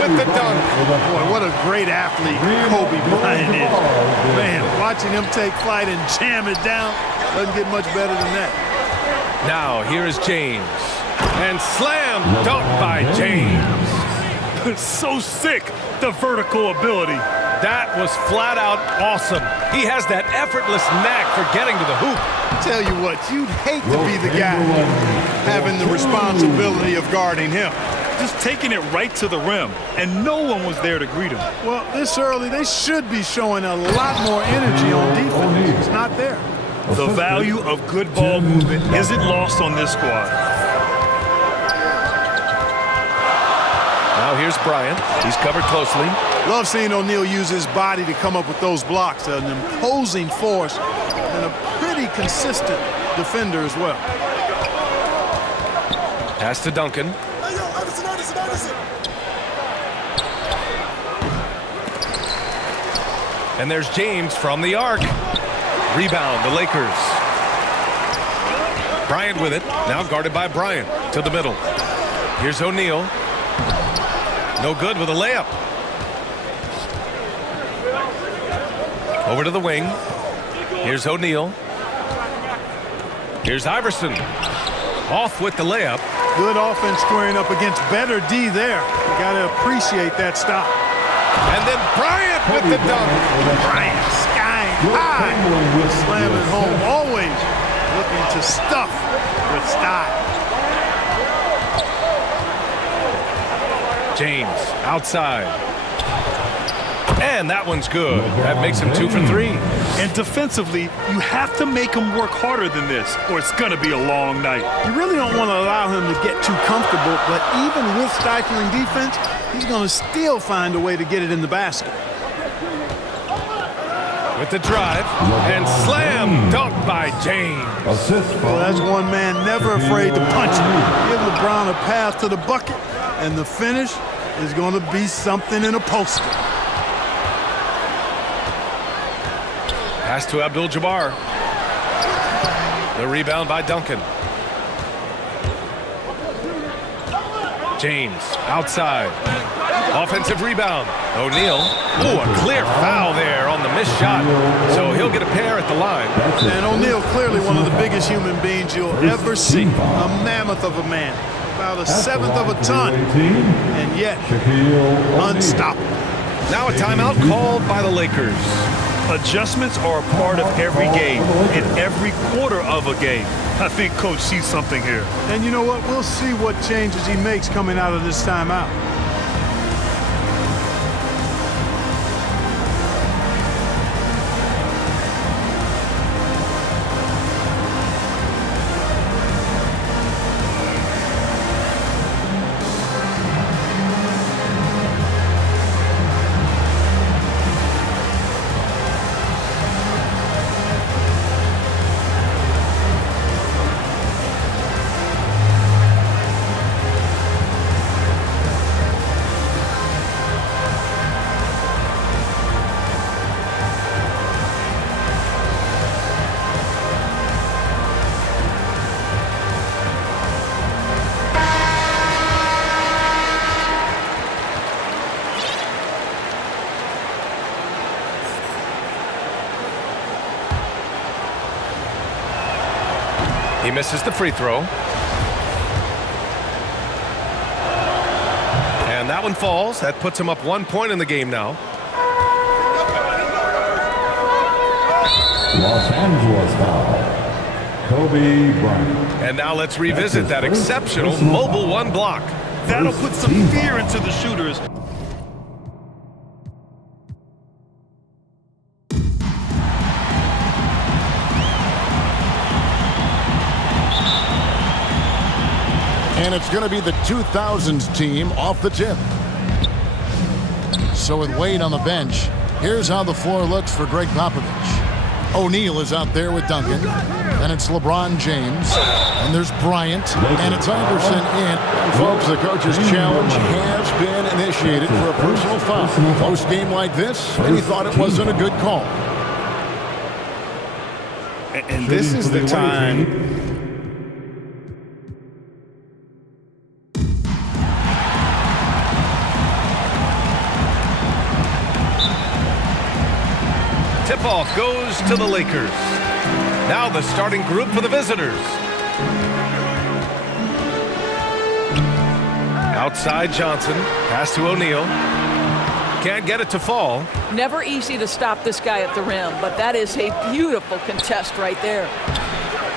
with the dunk. Boy, what a great athlete Kobe Bryant is. Man, watching him take flight and jam it down doesn't get much better than that. Now here is James. And slam dunk by James. So sick, the vertical ability. That was flat out awesome. He has that effortless knack for getting to the hoop. Tell you what, you'd hate to be the guy having the responsibility of guarding him. Just taking it right to the rim, and no one was there to greet him. Well, this early, they should be showing a lot more energy on defense. It's not there. The value of good ball movement isn't lost on this squad. Now here's Bryant. He's covered closely. Love seeing O'Neal use his body to come up with those blocks. An imposing force and a pretty consistent defender as well. Pass to Duncan. And there's James from the arc. Rebound, the Lakers. Bryant with it. Now guarded by Bryant. To the middle. Here's O'Neal. No good with a layup. Over to the wing. Here's O'Neal. Here's Iverson. Off with the layup. Good offense squaring up against better D there. You got to appreciate that stop. And then Bryant with the dunk. Bryant skying high. Slamming home. Always looking to stuff with style. James outside. And that one's good. That makes him 2 for 3. And defensively, you have to make him work harder than this, or it's going to be a long night. You really don't want to allow him to get too comfortable, but even with stifling defense, he's going to still find a way to get it in the basket. With the drive, and slam dunk by James. Well, that's one man never afraid to punch it. Give LeBron a path to the bucket, and the finish is going to be something in a poster. Pass to Abdul-Jabbar. The rebound by Duncan. James outside. Offensive rebound. O'Neal. Ooh, a clear foul there on the missed shot. So he'll get a pair at the line. And O'Neal clearly one of the biggest human beings you'll ever see. A mammoth of a man. About a seventh of a ton. And yet, unstoppable. Now a timeout called by the Lakers. Adjustments are a part of every game, in every quarter of a game. I think Coach sees something here. And you know what? We'll see what changes he makes coming out of this timeout. He misses the free throw. And that one falls. That puts him up 1 point in the game now. Los Angeles foul. Kobe Bryant. And now let's revisit that exceptional mobile one block. That'll put some fear into the shooters. And it's going to be the 2000s team off the tip. So with Wade on the bench, here's how the floor looks for Greg Popovich. O'Neal is out there with Duncan. And it's LeBron James. And there's Bryant. And it's Iverson in. Folks, the coach's challenge has been initiated for a personal foul. Post game like this, and he thought it wasn't a good call. And this is the time. Tip-off goes to the Lakers. Now the starting group for the visitors. Outside Johnson. Pass to O'Neal. Can't get it to fall. Never easy to stop this guy at the rim, but that is a beautiful contest right there.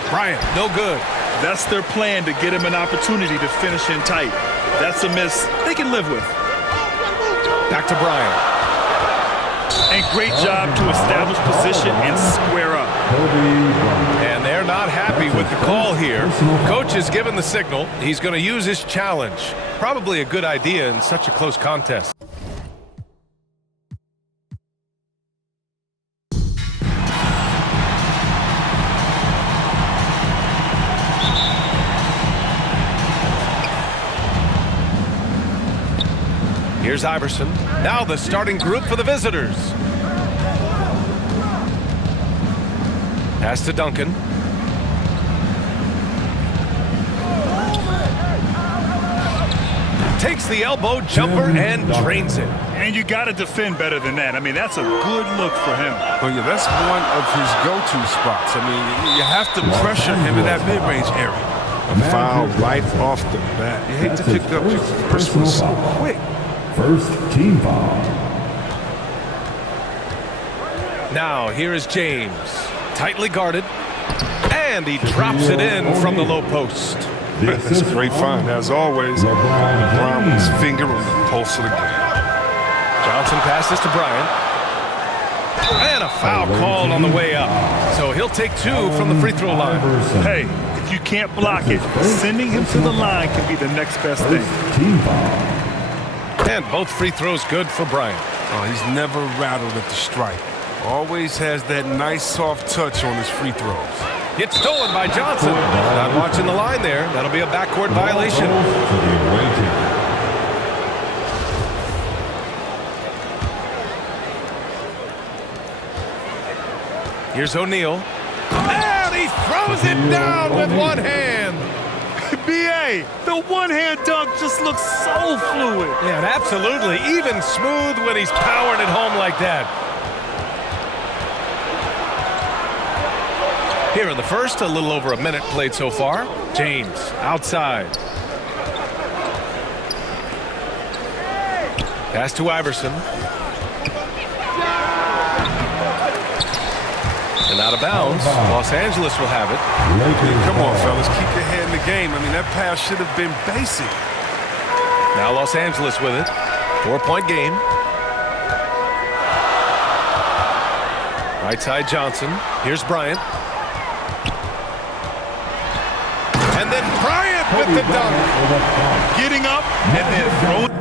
Bryant, no good. That's their plan, to get him an opportunity to finish in tight. That's a miss they can live with. Back to Bryant. And great job to establish position and square up. And they're not happy with the call here. Coach has given the signal. He's going to use his challenge. Probably a good idea in such a close contest. Here's Iverson. Now the starting group for the visitors. Pass to Duncan. Takes the elbow jumper and drains it. And you got to defend better than that. I mean, that's a good look for him. Oh, yeah, that's one of his go-to spots. I mean, you have to pressure him in that mid-range area. A foul right off the bat. You hate to pick up your first one so quick. First team foul. Now here is James. Tightly guarded. And he drops it in from the low post. That's a great find. As always, LeBron with his finger on the pulse of the game. Johnson passes to Bryant. And a foul called on the way up. So he'll take 2 from the free throw line. Hey, if you can't block it, sending him to the line can be the next best thing. Team foul. And both free throws good for Bryant. Oh, he's never rattled at the stripe. Always has that nice soft touch on his free throws. It's stolen by Johnson. Not watching the line there. That'll be a backcourt violation. Here's O'Neal. And he throws it down with one hand. B.A., the one-hand dunk just looks so fluid. Yeah, and absolutely. Even smooth when he's powering it home like that. Here in the first, a little over a minute played so far. James outside. Pass to Iverson. And out of bounds. Los Angeles will have it. Come on, fellas. Keep your head in the game. I mean, that pass should have been basic. Now Los Angeles with it. 4-point game. Right side Johnson. Here's Bryant. And then Bryant with the dunk. Getting up and then throwing.